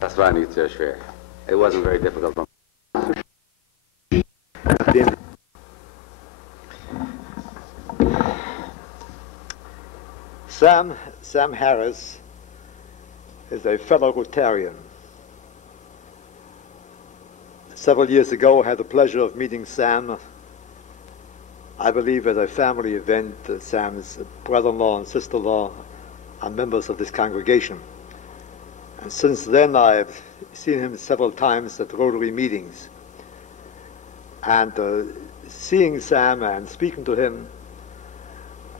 Das war nicht sehr schwer. It wasn't very difficult. Sam Harris is a fellow Rotarian. Several years ago, I had the pleasure of meeting Sam, I believe at a family event. Sam's brother-in-law and sister-in-law are members of this congregation. And since then, I've seen him several times at Rotary meetings. And seeing Sam and speaking to him,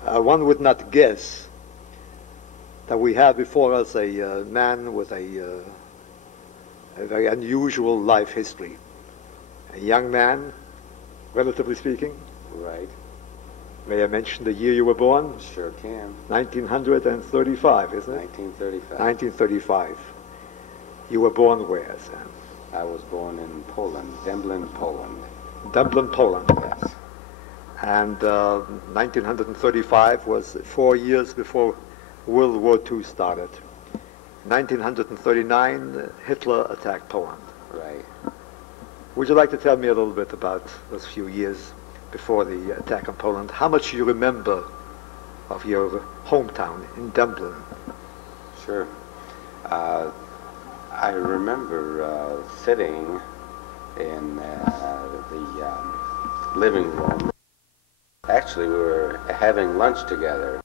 one would not guess that we have before us a man with a very unusual life history. A young man, relatively speaking. Right. May I mention the year you were born? Sure can. 1935, isn't it? 1935. 1935. You were born where, Sam? I was born in Poland, Dęblin, Poland. Dęblin, Poland. Yes. And 1935 was 4 years before World War II started. 1939, Hitler attacked Poland. Right. Would you like to tell me a little bit about those few years before the attack on Poland? How much you remember of your hometown in Dęblin? Sure. I remember sitting in the living room. Actually, we were having lunch together,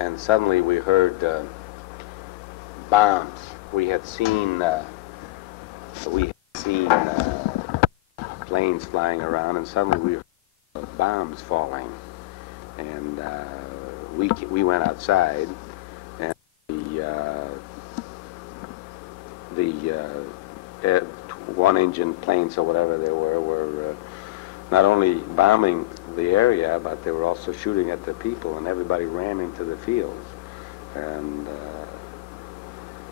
and suddenly we heard bombs. We had seen planes flying around, and suddenly we heard bombs falling, and we went outside, and the one-engine planes or whatever they were not only bombing the area, but they were also shooting at the people, and everybody ran into the fields. And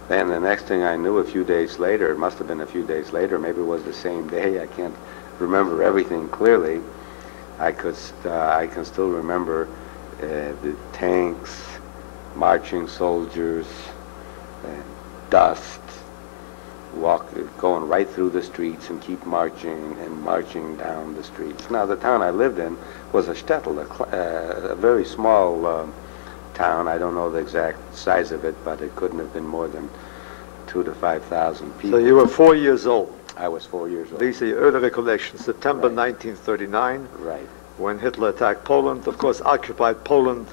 then the next thing I knew, a few days later, it must have been a few days later, maybe it was the same day, I can't remember everything clearly. I can still remember the tanks, marching soldiers, dust, going right through the streets and keep marching down the streets. Now, the town I lived in was a shtetl, a very small town. I don't know the exact size of it, but it couldn't have been more than 2,000 to 5,000 people. So you were 4 years old. I was 4 years old. These are your early recollections. September 1939, right, when Hitler attacked Poland, of course, occupied Poland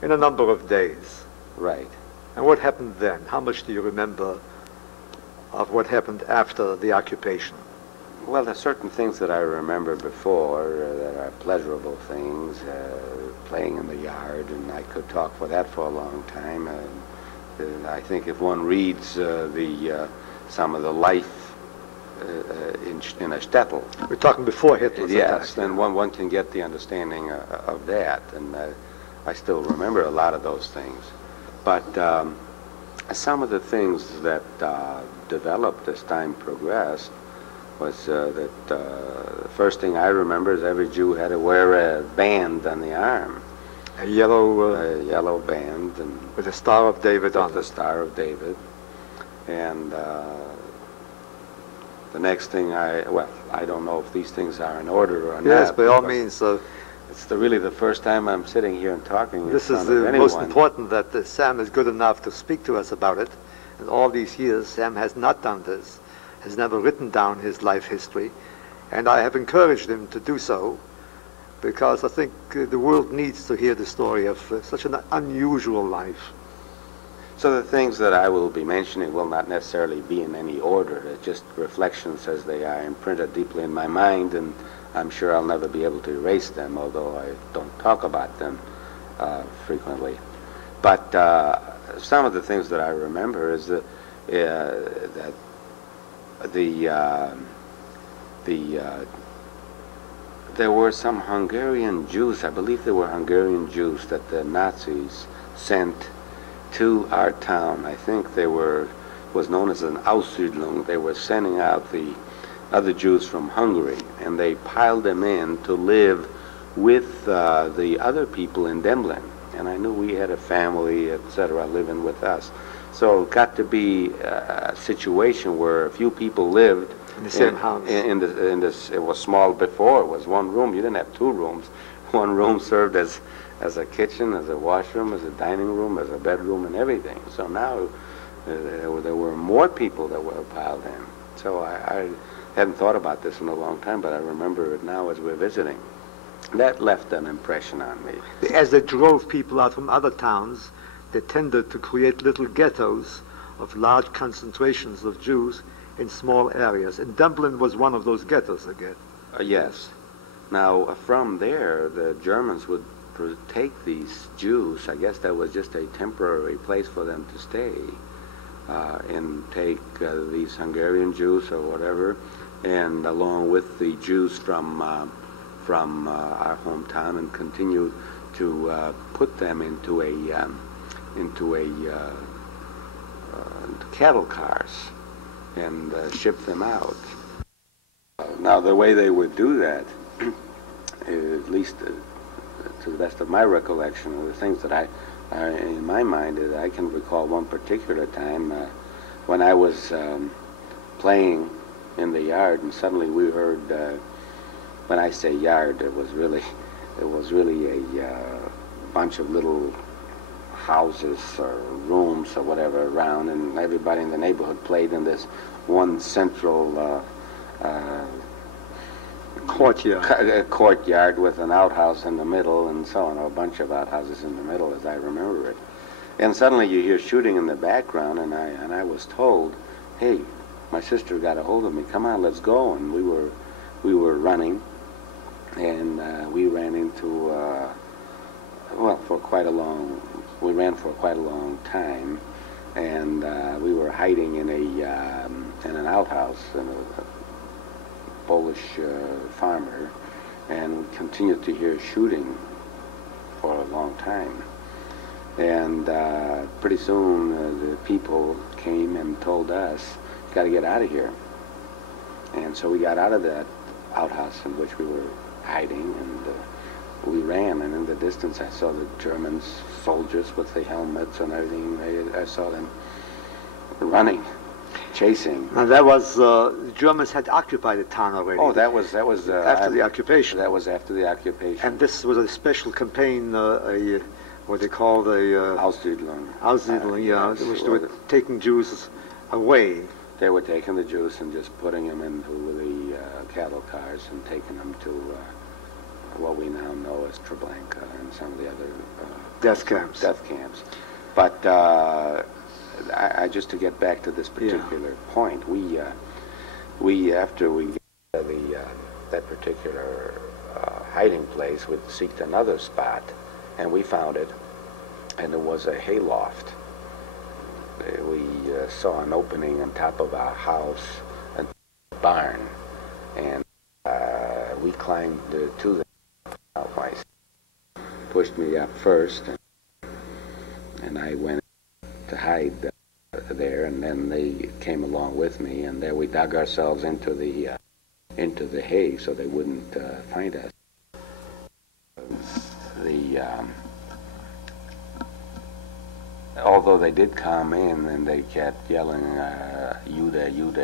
in a number of days. Right. And what happened then? How much do you remember of what happened after the occupation? Well, there's certain things that I remember before that are pleasurable things, playing in the yard, and I could talk for that for a long time. I think if one reads some of the life in a shtetl. We're talking before Hitler's attack. Yes, then one can get the understanding of that, and I still remember a lot of those things. But some of the things that developed as time progressed was that the first thing I remember is every Jew had to wear a band on the arm. A yellow band. And with the Star of David on it. The Star of David. And the next thing I don't know if these things are in order or not. Yes, by all means. It's really the first time I'm sitting here and talking. This is the most important, that Sam is good enough to speak to us about it. And all these years, Sam has not done this, has never written down his life history. And I have encouraged him to do so, because I think the world needs to hear the story of such an unusual life. So the things that I will be mentioning will not necessarily be in any order. They're just reflections as they are imprinted deeply in my mind, and I'm sure I'll never be able to erase them, although I don't talk about them frequently. But some of the things that I remember is that there were some Hungarian Jews, I believe they were Hungarian Jews, that the Nazis sent to our town. I think was known as an Aussiedlung. They were sending out the other Jews from Hungary, and they piled them in to live with the other people in Dęblin. and I knew we had a family, etc., living with us. So it got to be a situation where a few people lived in the same house. In this, it was small before. It was one room. You didn't have two rooms. One room served as a kitchen, as a washroom, as a dining room, as a bedroom, and everything. So now there were more people that were piled in. So I hadn't thought about this in a long time, but I remember it now as we're visiting. That left an impression on me. As they drove people out from other towns, they tended to create little ghettos of large concentrations of Jews in small areas. And Dublin was one of those ghettos again. Yes. Now, from there, the Germans would take these Jews, I guess that was just a temporary place for them to stay, and take these Hungarian Jews or whatever, and along with the Jews from our hometown, and continue to put them into cattle cars and ship them out. Now, the way they would do that, at least to the best of my recollection, of the things that I in my mind, I can recall one particular time when I was playing in the yard, and suddenly we heard. When I say yard, it was really a bunch of little houses or rooms or whatever around, and everybody in the neighborhood played in this one central courtyard with an outhouse in the middle, and so on, a bunch of outhouses in the middle, as I remember it. And suddenly you hear shooting in the background, and I was told, "Hey, my sister got a hold of me. Come on, let's go." And we were running, and we ran into we ran for quite a long time, and we were hiding in an outhouse, in a Polish farmer, and we continued to hear shooting for a long time. And pretty soon the people came and told us, "Got to get out of here." And so we got out of that outhouse in which we were hiding, and we ran. And in the distance, I saw the German soldiers with the helmets and everything. I saw them running, chasing. And that was the Germans had occupied the town already. Oh, that was after the occupation. That was after the occupation. And this was a special campaign, what they called a Aussiedlung. Aussiedlung, which they were taking Jews away. They were taking the Jews and just putting them into the cattle cars and taking them to what we now know as Treblinka and some of the other death camps. But I just to get back to this particular point, we after we got that particular hiding place, we seeked another spot, and we found it, and it was a hayloft. We saw an opening on top of our house, a barn, and we climbed to the house. Pushed me up first, and I went to hide there, and then they came along with me, and there we dug ourselves into the hay so they wouldn't find us. Although they did come in and they kept yelling, Jude,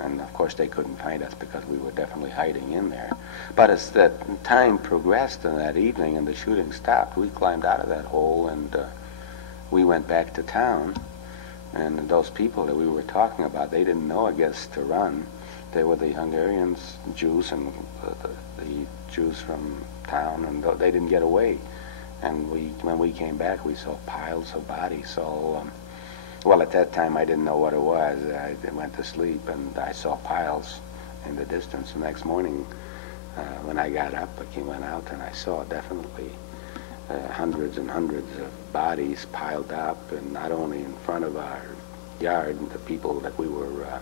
and of course they couldn't find us because we were definitely hiding in there. But as the time progressed in that evening and the shooting stopped, we climbed out of that hole, and we went back to town. And those people that we were talking about, they didn't know, I guess, to run. They were the Hungarians, Jews, and the Jews from town, and they didn't get away. And when we came back, we saw piles of bodies all, well, at that time I didn't know what it was. I went to sleep, and I saw piles in the distance. The next morning, when I got up, I went out, and I saw definitely hundreds and hundreds of bodies piled up, and not only in front of our yard, the people that we were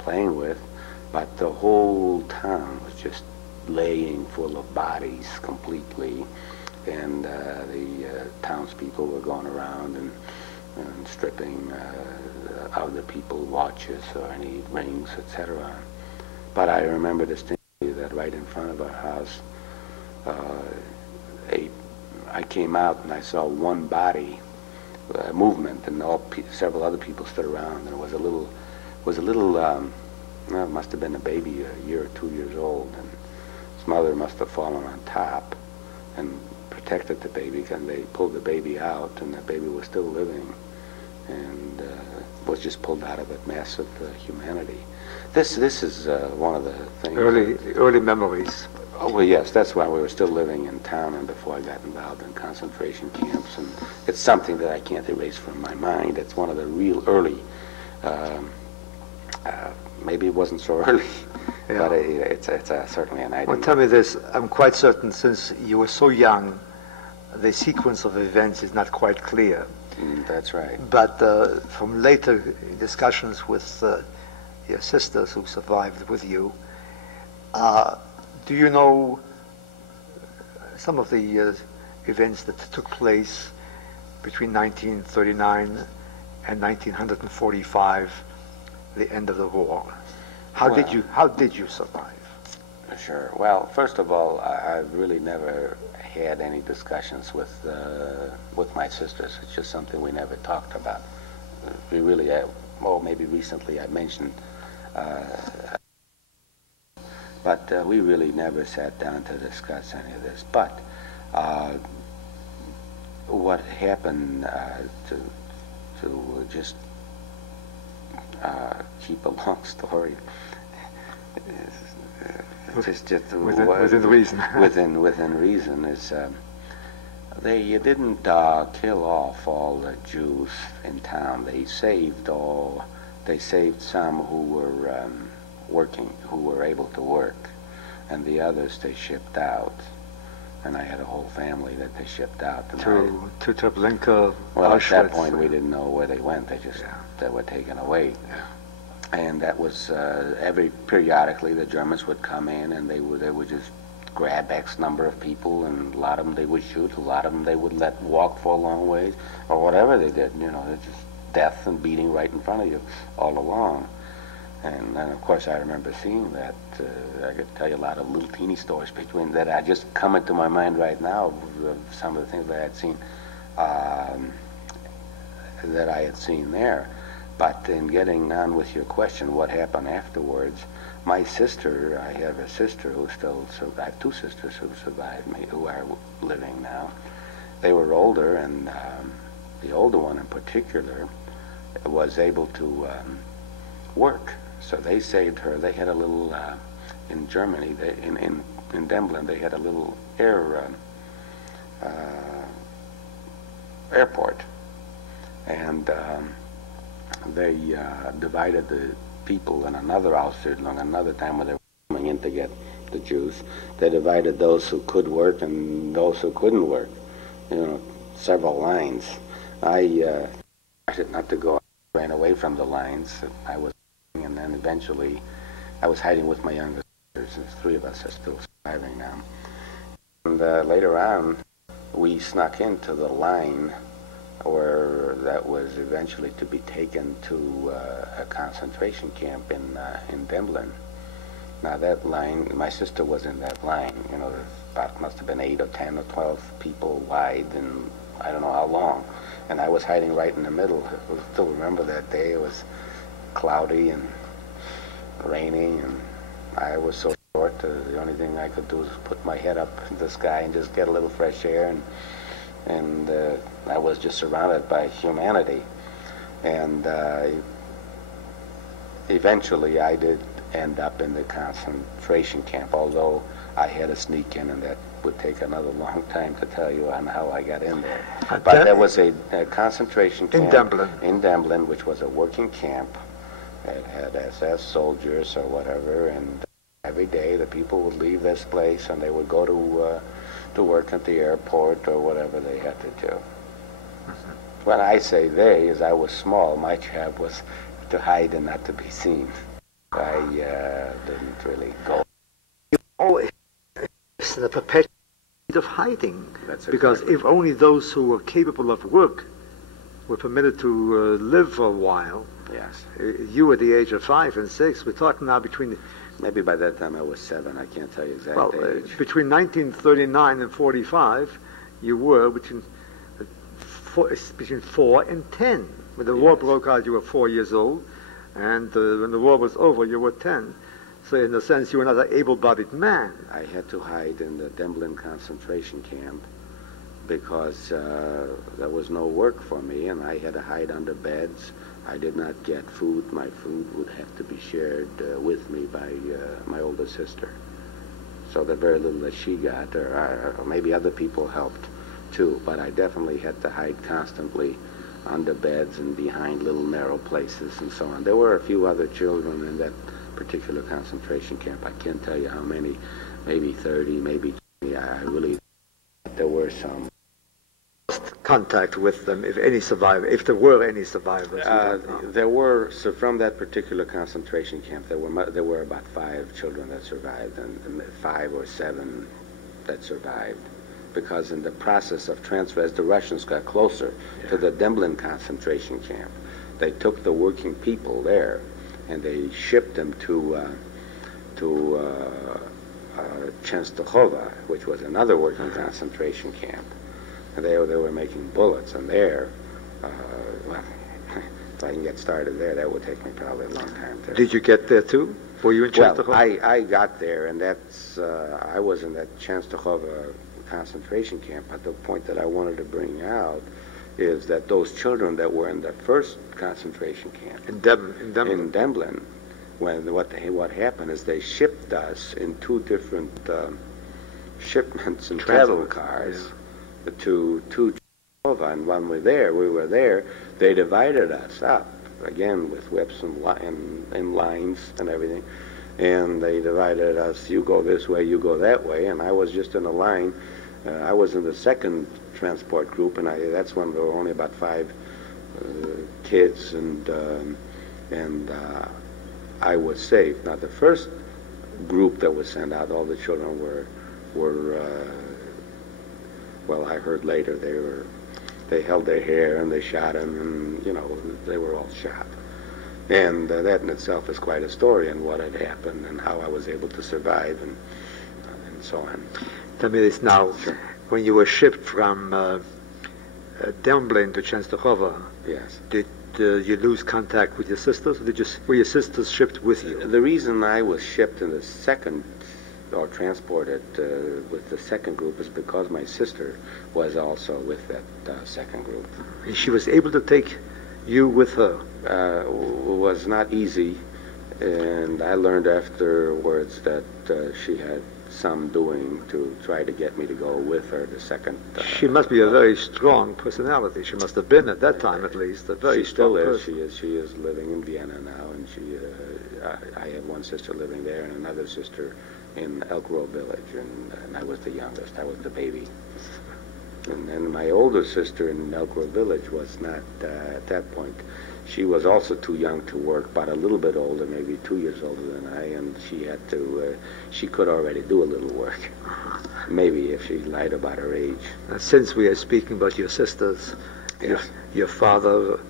playing with, but the whole town was just laying full of bodies completely. And the townspeople were going around and stripping other people watches or any rings, etc. But I remember distinctly that right in front of our house, I came out and I saw one body movement, and several other people stood around. And it was a little, well, it must have been a baby, a year or 2 years old, and his mother must have fallen on top and protected the baby, and they pulled the baby out, and the baby was still living, and was just pulled out of that mass of humanity. This is one of the things. Early memories. Oh, well, yes, that's why we were still living in town and before I got involved in concentration camps, and it's something that I can't erase from my mind. It's one of the real early, maybe it wasn't so early, Yeah. but it's certainly an item. Well, tell me this, I'm quite certain since you were so young, the sequence of events is not quite clear. That's right. But from later discussions with your sisters who survived with you, do you know some of the events that took place between 1939 and 1945, the end of the war? How did you survive? Sure. Well, first of all, I've really never had any discussions with my sisters. It's just something we never talked about. We really, well, maybe recently I mentioned, but we really never sat down to discuss any of this. But what happened, to just keep a long story, within reason. within reason is they didn't kill off all the Jews in town. They saved some who were working, who were able to work, and the others they shipped out. And I had a whole family that they shipped out. To Treblinka, well, Auschwitz. at that point we didn't know where they went. They were taken away. Yeah. And that was periodically the Germans would come in and they would just grab X number of people, and a lot of them they would shoot, a lot of them they would let walk for a long ways, or whatever they did. You know, it's just death and beating right in front of you all along. And then of course I remember seeing that. I could tell you a lot of little teeny stories between that I just come into my mind right now of some of the things that I had seen there. But in getting on with your question, what happened afterwards, my sister, I have a sister who still survived, I have two sisters who survived me, who are living now. They were older, and the older one in particular was able to work. So they saved her. They had a little, in Germany, in Demblin, they had a little airport. And they divided the people in another Ausstellung, another time when they were coming in to get the Jews. They divided those who could work and those who couldn't work. You know, several lines. I started not to go. I ran away from the lines. And then eventually I was hiding with my younger sisters. There's three of us are still surviving now. And later on, we snuck into the line where that was eventually to be taken to a concentration camp in Demblin. Now that line, my sister was in that line. You know, about must have been 8 or 10 or 12 people wide, and I don't know how long. And I was hiding right in the middle. I still remember that day. It was cloudy and raining, and I was so short. The only thing I could do was put my head up in the sky and just get a little fresh air, and I was just surrounded by humanity. And eventually I did end up in the concentration camp, although I had to sneak in, and that would take another long time to tell you on how I got in there. But there was a concentration camp in Demblin, which was a working camp. It had SS soldiers or whatever, and every day the people would leave this place and they would go to work at the airport or whatever they had to do. Mm-hmm. When I say they, as I was small, my job was to hide and not to be seen. I didn't really go. Oh, it's the perpetual of hiding. That's because exactly. If only those who were capable of work were permitted to live for a while. Yes. You were the age of 5 and 6. We're talking now between... Maybe by that time I was 7. I can't tell you exact age. Between 1939 and 45, you were between 4 and 10. When the war broke out, you were 4 years old, and when the war was over, you were 10. So in a sense, you were not an able-bodied man. I had to hide in the Demblin concentration camp because there was no work for me, and I had to hide under beds. I did not get food. My food would have to be shared with me by my older sister. So the very little that she got, or maybe other people helped too, but I definitely had to hide constantly under beds and behind little narrow places and so on. There were a few other children in that particular concentration camp. I can't tell you how many, maybe 30, maybe 20. I really, there were some. Contact with them, if any survivor, if there were any survivors. There were, so from that particular concentration camp, there were about 5 children that survived, and 5 or 7 that survived, because in the process of transfer, as the Russians got closer to the Demblin concentration camp, they took the working people there and they shipped them to Częstochowa, which was another working concentration camp. And they were making bullets, and there, well, if I can get started there, that would take me probably a long time. Did you get there too? Were you in Częstochowa? Well, I got there, and that's, I was in that Częstochowa concentration camp, but the point that I wanted to bring out is that those children that were in the first concentration camp, in Demblin, what happened is they shipped us in 2 different shipments and travel cars to Częstochowa, and when we were there, they divided us up, again with whips and lines and everything, and they divided us, you go this way, you go that way, and I was just in a line. I was in the second transport group, and that's when there were only about 5 kids, and I was safe. Now, the first group that was sent out, all the children were well, I heard later they held their hair and they shot them, and they were all shot. And that in itself is quite a story, and what had happened and how I was able to survive and so on. Tell me this now. Sure. When you were shipped from Demblin to Częstochowa, yes, did you lose contact with your sisters, or were your sisters shipped with you? The reason I was shipped in the second, or transported with the second group, is because my sister was also with that second group. And she was able to take you with her? Was not easy, and I learned afterwards that she had some doing to try to get me to go with her the second. She must be a very strong personality. She must have been at that time, at least, a very strong person. She still is. She is living in Vienna now, and I have one sister living there and another sister in Elk Grove Village, and I was the youngest. I was the baby. And then my older sister in Elk Grove Village was not, at that point, she was also too young to work, but a little bit older, maybe 2 years older than I, and she had to, she could already do a little work, maybe if she lied about her age. Since we are speaking about your sisters, yes. Your father,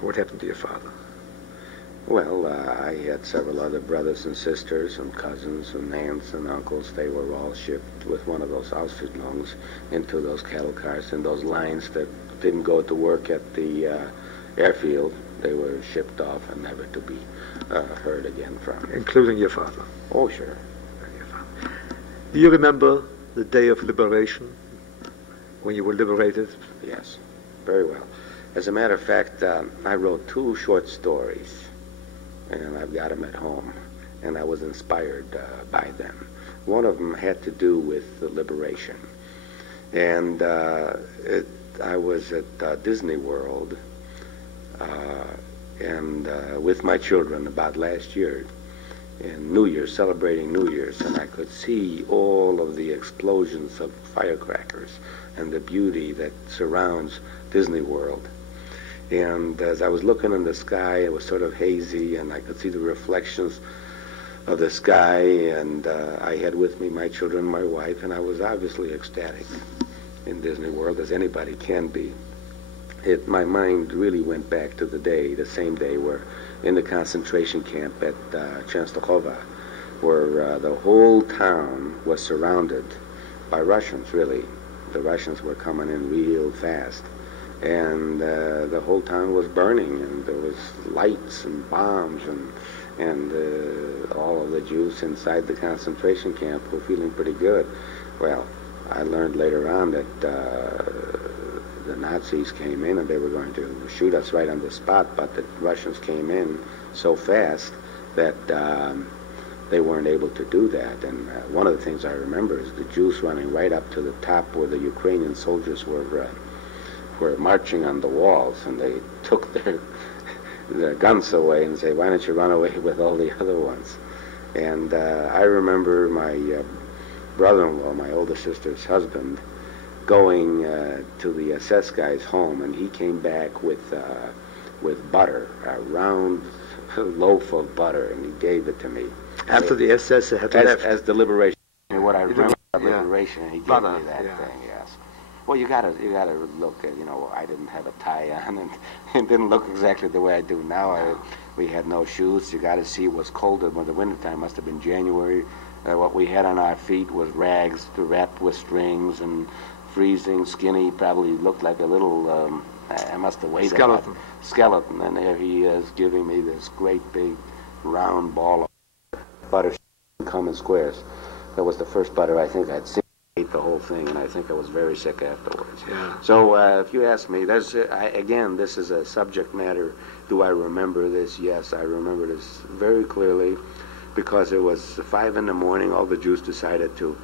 what happened to your father? Well, I had several other brothers and sisters and cousins and aunts and uncles. They were all shipped with one of those Ausflugslungs into those cattle cars and those lines that didn't go to work at the airfield. They were shipped off and never to be heard again from. Including your father? Oh, sure. Do you remember the day of liberation, when you were liberated? Yes, very well. As a matter of fact, I wrote 2 short stories, and I've got them at home, and I was inspired by them. One of them had to do with the liberation, and I was at Disney World and with my children about last year in New Year's, celebrating New Year's, and I could see all of the explosions of firecrackers and the beauty that surrounds Disney World. And as I was looking in the sky, it was sort of hazy, and I could see the reflections of the sky, and I had with me my children and my wife, and I was obviously ecstatic in Disney World, as anybody can be. My mind really went back to the same day, where in the concentration camp at Częstochowa, where the whole town was surrounded by Russians, really. the Russians were coming in real fast. And the whole town was burning, and there was lights and bombs, and all of the Jews inside the concentration camp were feeling pretty good. Well, I learned later on that the Nazis came in and they were going to shoot us right on the spot, but the Russians came in so fast that they weren't able to do that. And one of the things I remember is the Jews running right up to the top where the Ukrainian soldiers were marching on the walls, and they took their guns away and say, "Why don't you run away with all the other ones?" And I remember my brother-in-law, my older sister's husband, going to the SS guy's home, and he came back with butter, a round loaf of butter, and he gave it to me. After the SS had left. As the liberation. What I remember about liberation, and he gave me that thing, yes. Well, you gotta look at, I didn't have a tie on, and it didn't look exactly the way I do now. We had no shoes. You gotta see it was colder when the wintertime must have been January. What we had on our feet was rags to wrap with strings, and freezing, skinny, probably looked like a little, I must have weighed skeleton. And there he is giving me this great big round ball of butter, come in squares. That was the first butter I think I'd seen. I ate the whole thing, and I think I was very sick afterwards. Yeah. So if you ask me, again, this is a subject matter. Do I remember this? Yes, I remember this very clearly, because it was 5 in the morning. All the Jews decided to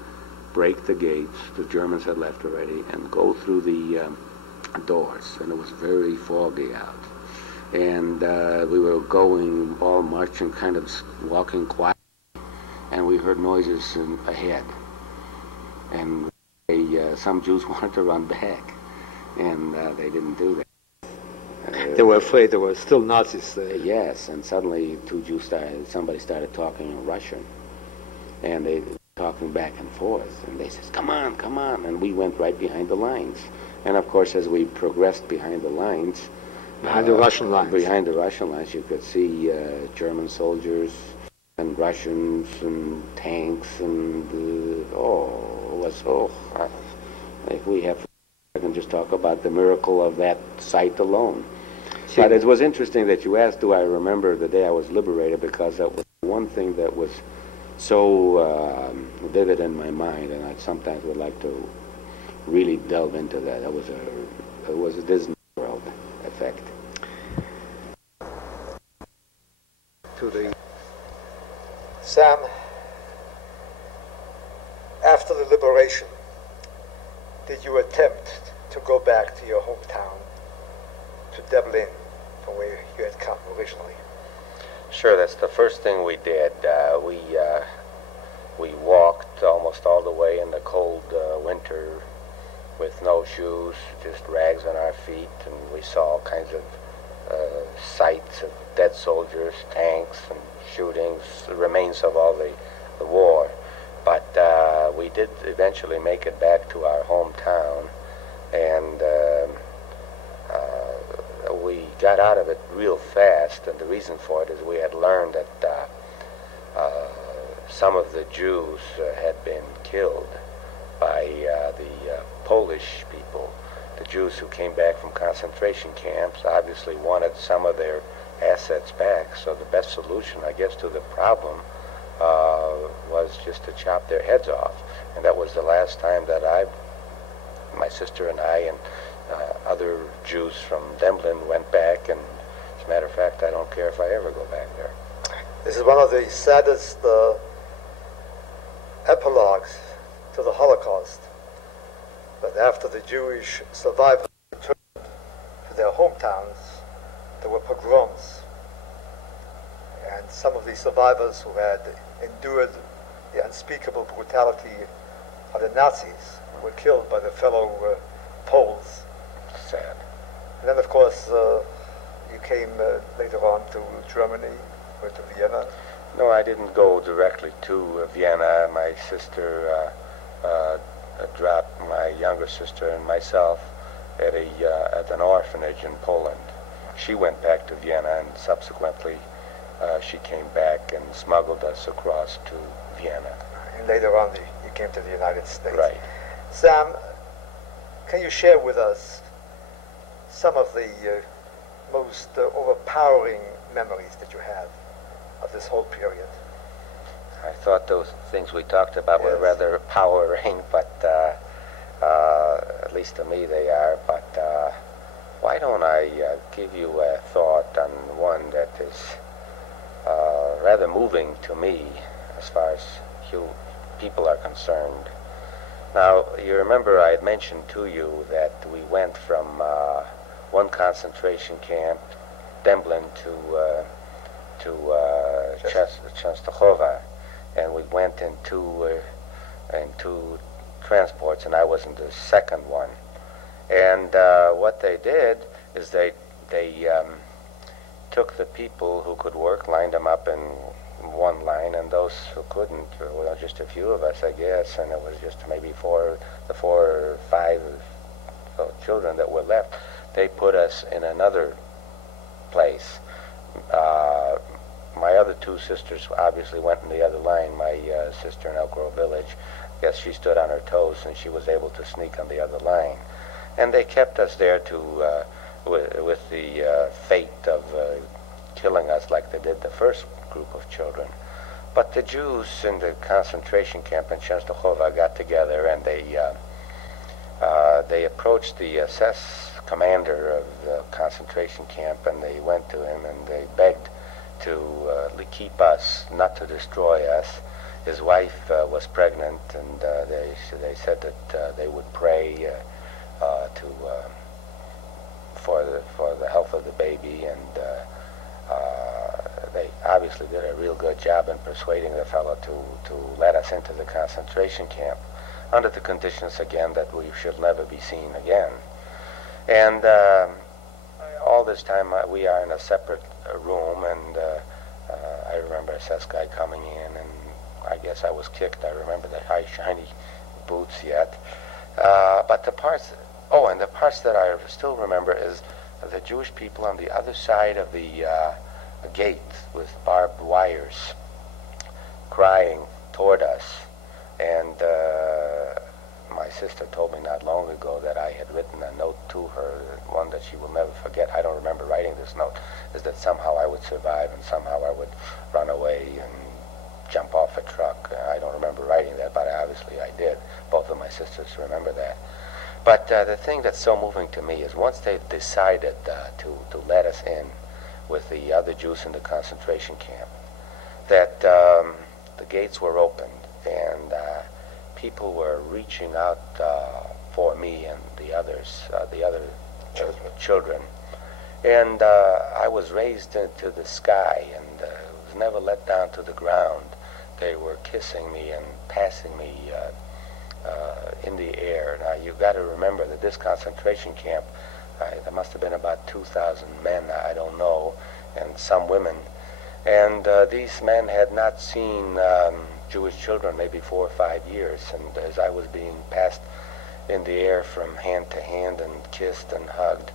break the gates. The Germans had left already, and go through the doors, and it was very foggy out. And we were going, all marching, kind of walking quiet, and we heard noises ahead. And some Jews wanted to run back, and they didn't do that. They were afraid there were still Nazis there. Yes, and suddenly somebody started talking in Russian, and they were talking back and forth, and they said, "Come on, come on," and we went right behind the lines. And of course, as we progressed behind the lines, behind the Russian lines, you could see German soldiers and Russians and tanks, and if we have, I can just talk about the miracle of that sight alone. But it was interesting that you asked, do I remember the day I was liberated, because that was one thing that was so vivid in my mind, and I sometimes would like to really delve into that. It was a Disney World effect. Sam, after the liberation, did you attempt to go back to your hometown, to Dublin, from where you had come originally? Sure, that's the first thing we did. We walked almost all the way in the cold winter with no shoes, just rags on our feet, and we saw all kinds of sights of dead soldiers, tanks, and shootings, the remains of all the war. But we did eventually make it back to our hometown, and we got out of it real fast, and the reason for it is we had learned that some of the Jews had been killed by the Polish people. The Jews who came back from concentration camps obviously wanted some of their assets back, so the best solution, I guess, to the problem was just to chop their heads off. And that was the last time that my sister and I and other Jews from Dublin went back, and as a matter of fact, I don't care if I ever go back there. This is one of the saddest epilogues to the Holocaust, that after the Jewish survivors returned to their hometowns, there were pogroms, and some of the survivors who had endured the unspeakable brutality of the Nazis were killed by their fellow Poles. Sad. And then, of course, you came later on to Germany, or to Vienna. No, I didn't go directly to Vienna. My sister dropped my younger sister and myself at an orphanage in Poland. She went back to Vienna, and subsequently she came back and smuggled us across to Vienna. And later on, you came to the United States. Right. Sam, Can you share with us some of the most overpowering memories that you have of this whole period? I thought those things we talked about were rather powering, but at least to me they are. But why don't I give you a thought on one that is rather moving to me as far as people are concerned. Now, you remember I had mentioned to you that we went from one concentration camp, Demblin, to Częstochowa, and we went in two transports, and I was in the second one. And what they did is they took the people who could work, lined them up in one line, and those who couldn't, well, just a few of us, I guess, and it was just maybe the 4 or 5 children that were left, they put us in another place. My other 2 sisters obviously went in the other line. My sister in Elk Grove Village, I guess she stood on her toes and she was able to sneak on the other line. And they kept us there to with the fate of killing us like they did the first group of children. But the Jews in the concentration camp in Częstochowa got together, and they approached the SS commander of the concentration camp, and they went to him and they begged to keep us, not to destroy us. His wife was pregnant, and they said that they would pray for the health of the baby, and they obviously did a real good job in persuading the fellow to let us into the concentration camp, under the conditions again that we should never be seen again. And all this time we are in a separate room, and I remember a SS guy coming in, and I guess I was kicked. I remember the high shiny boots yet. But the parts that I still remember is the Jewish people on the other side of the gate with barbed wires crying toward us. And my sister told me not long ago that I had written a note to her, one that she will never forget. I don't remember writing this note, is that somehow I would survive and somehow I would run away and jump off a truck. I don't remember writing that, but obviously I did. Both of my sisters remember that. But the thing that's so moving to me is once they've decided to let us in with the other Jews in the concentration camp, that the gates were opened and people were reaching out for me and the others, the other children. And I was raised into the sky and was never let down to the ground. They were kissing me and passing me in the air. Now, you've got to remember that this concentration camp, there must have been about 2,000 men, I don't know, and some women. And these men had not seen Jewish children maybe 4 or 5 years. And as I was being passed in the air from hand to hand and kissed and hugged,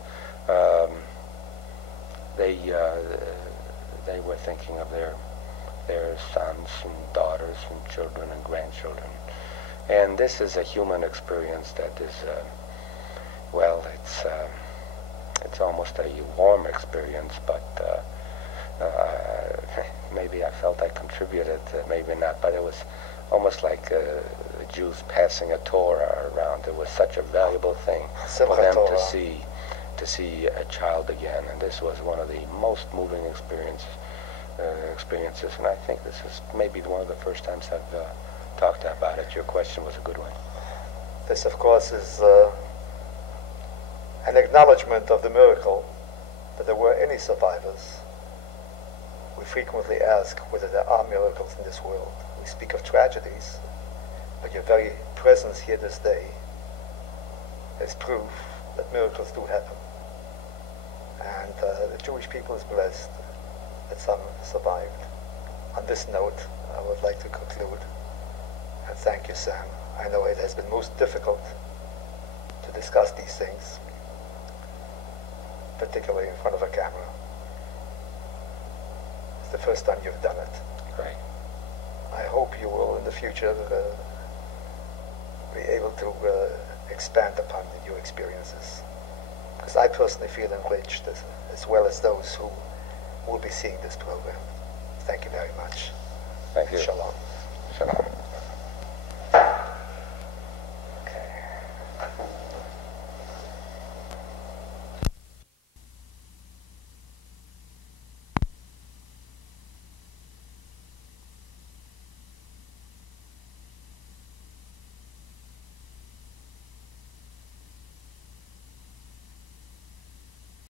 they were thinking of their sons and daughters and children and grandchildren. And this is a human experience that is, well, it's almost a warm experience, but maybe I felt I contributed, maybe not, but it was almost like Jews passing a Torah around. It was such a valuable thing for them to see a child again, and this was one of the most moving experiences, and I think this is maybe one of the first times I've talked about it. Your question was a good one. This, of course, is an acknowledgement of the miracle that there were any survivors. We frequently ask whether there are miracles in this world. We speak of tragedies, but your very presence here this day is proof that miracles do happen. And the Jewish people is blessed that some survived. On this note, I would like to conclude and thank you, Sam. I know it has been most difficult to discuss these things, particularly in front of a camera. It's the first time you've done it. Right. I hope you will in the future be able to expand upon your experiences. Because I personally feel enriched as well as those who will be seeing this program. Thank you very much. Thank you. Shalom.